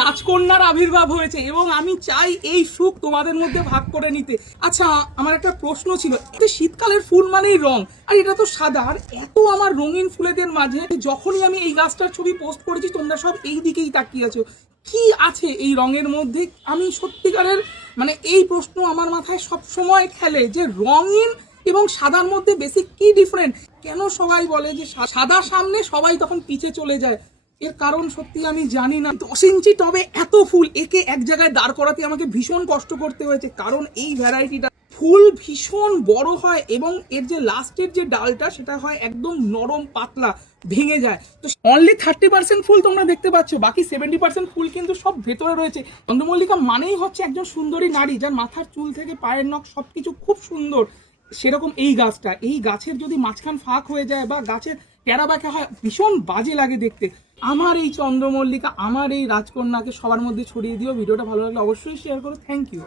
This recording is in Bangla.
রাজকন্যার আবির্ভাব হয়েছে এবং আমি চাই এই সুখ তোমাদের মধ্যে ভাগ করে নিতে। আচ্ছা, আমার একটা প্রশ্ন ছিল, শীতকালের ফুল মানেই রং, আর এটা তো সাদা, আর এত আমার রঙিন ফুলেদের মাঝে যখনই আমি এই গাছটার ছবি পোস্ট করেছি তোমরা সব এই দিকেই তাকিয়ে আছো। কি আছে এই রঙের মধ্যে? আমি সত্যিকারের মানে এই প্রশ্ন আমার মাথায় সব সময় খেলে যে রঙিন এবং সাদার মধ্যে বেসিক কি ডিফারেন্ট? কেন সবাই বলে যে সাদা সামনে সবাই তখন পিছে চলে যায়? এর কারণ সত্যি আমি জানি না। 10 ইঞ্চি টবে এত ফুল, একে এক জায়গায় দাঁড় করাতে আমাকে ভীষণ কষ্ট করতে হয়েছে, কারণ এই ভ্যারাইটিটা ফুল ভীষণ বড় হয় এবং এর যে লাস্টের যে ডালটা সেটা হয় একদম নরম পাতলা, ভেঙে যায়। তো অনলি 30% ফুল তোমরা দেখতে পাচ্ছ, বাকি 70% ফুল কিন্তু সব ভেতরে রয়েছে। চন্দ্রমল্লিকা মানেই হচ্ছে একজন সুন্দরী নারী, যার মাথার চুল থেকে পায়ের নখ সবকিছু খুব সুন্দর। সেরকম এই গাছটা, এই গাছের যদি মাঝখান ফাঁক হয়ে যায় বা গাছের টেরা বাঁকা হয়, ভীষণ বাজে লাগে দেখতে। আমার এই চন্দ্রমল্লিকা, আমার এই রাজকন্যাকে সবার মধ্যে ছড়িয়ে দিও। ভিডিওটা ভালো লাগলে অবশ্যই শেয়ার করো। Thank you.